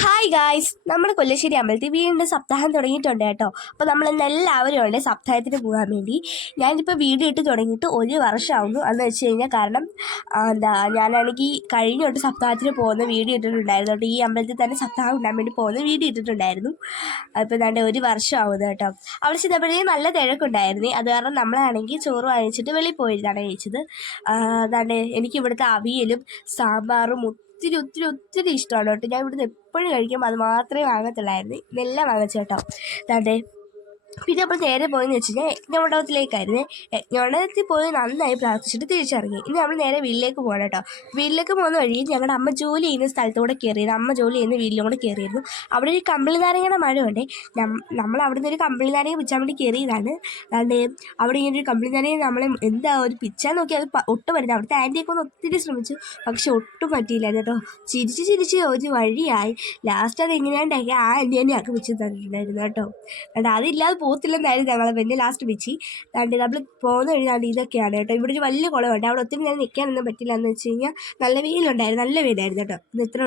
Hi guys, നമ്മുടെ കൊല്ലശ്ശേരി അമ്പലത്തിൽ വീണ്ടും സപ്താഹം തുടങ്ങിയിട്ടുണ്ട് കേട്ടോ. അപ്പോൾ നമ്മളിന്ന് എല്ലാവരും ഉണ്ട് സപ്താഹത്തിന് പോകാൻ വേണ്ടി. ഞാനിപ്പോൾ വീഡിയോ ഇട്ട് തുടങ്ങിയിട്ട് 1 വർഷമാവുന്നു. എന്ന് വെച്ച് കഴിഞ്ഞാൽ കാരണം ഞാനാണെങ്കിൽ കഴിഞ്ഞ തൊട്ട് സപ്താഹത്തിന് പോകുന്ന വീഡിയോ ഇട്ടിട്ടുണ്ടായിരുന്നു കേട്ടോ. ഈ അമ്പലത്തിൽ തന്നെ സപ്താഹം ഉണ്ടാകാൻ വേണ്ടി പോകുന്ന വീഡിയോ ഇട്ടിട്ടുണ്ടായിരുന്നു. അപ്പോൾ ദാണ്ട് 1 വർഷമാവുന്നത് കേട്ടോ. അവിടെ ചെന്നപ്പോഴേ നല്ല തിരക്കുണ്ടായിരുന്നു. അത് കാരണം നമ്മളാണെങ്കിൽ ചോറ് വാങ്ങിച്ചിട്ട് വെളിയിൽ പോയിരുന്നാണ് കഴിച്ചത്. അതാണ്ട് എനിക്ക് ഇവിടുത്തെ അവിയലും സാമ്പാറും ഒത്തിരി ഒത്തിരി ഒത്തിരി ഇഷ്ടമാണ് കേട്ടോ. ഞാൻ ഇവിടുന്ന് എപ്പോഴും കഴിക്കുമ്പോൾ അത് മാത്രമേ വാങ്ങത്തുള്ളായിരുന്നു. ഇതെല്ലാം വാങ്ങിച്ചു കേട്ടോ. അതാണ്ടേ പിന്നെ നമ്മൾ നേരെ പോയെന്ന് വെച്ച് കഴിഞ്ഞാൽ യജ്ഞമണ്ഡപത്തിലേക്കായിരുന്നു. യജ്ഞമണ്ഡപത്തിൽ പോയി നന്നായി പ്രാർത്ഥിച്ചിട്ട് തിരിച്ചിറങ്ങി. ഇനി നമ്മൾ നേരെ വീട്ടിലേക്ക് പോകണം കേട്ടോ. വീട്ടിലേക്ക് പോകുന്ന വഴി ഞങ്ങളുടെ അമ്മ ജോലി ചെയ്യുന്ന സ്ഥലത്തൂടെ കയറിയിരുന്നു. അമ്മ ജോലി ചെയ്യുന്ന വീട്ടിലൂടെ കയറിയിരുന്നു. അവിടെ ഒരു കമ്പിളി നാരങ്ങയുടെ മരമുണ്ട്. നമ്മൾ അവിടെ നിന്ന് ഒരു കമ്പിളി നാരങ്ങ പിച്ചാൻ വേണ്ടി കയറിയതാണ്. അതുകൊണ്ട് അവിടെ ഇങ്ങനെ ഒരു കമ്പിളി നാരങ്ങ നമ്മൾ ഒരു പിച്ചാൻ നോക്കി അത് ഒട്ടും പറ്റില്ല. അവിടുത്തെ ആൻറ്റിയൊക്കെ ഒന്ന് ഒത്തിരി ശ്രമിച്ചു, പക്ഷെ ഒട്ടും പറ്റിയില്ലായിരുന്നു കേട്ടോ. ചിരിച്ച് ഒരു വഴിയായി. ലാസ്റ്റ് അത് എങ്ങനെയാണ്ടാക്കി ആ ആൻറ്റി തന്നെ ആക്കി പിച്ച് തന്നിട്ടുണ്ടായിരുന്നു കേട്ടോ. അതുകൊണ്ട് അതില്ലാതെ പോകത്തില്ലെന്നായിരുന്നു ഞങ്ങളെ പിന്നെ ലാസ്റ്റ് പിച്ചി. അതുകൊണ്ട് നമ്മൾ പോകുന്ന വഴി ഇതൊക്കെയാണ് കേട്ടോ. ഇവിടെ ഒരു വലിയ കുളമുണ്ട്. അവിടെ ഒത്തിരി നേരം നിൽക്കാനൊന്നും പറ്റില്ല. എന്ന് വെച്ച് കഴിഞ്ഞാൽ നല്ല വെയിലുണ്ടായിരുന്നു കേട്ടോ. ഇത് ഇത്ര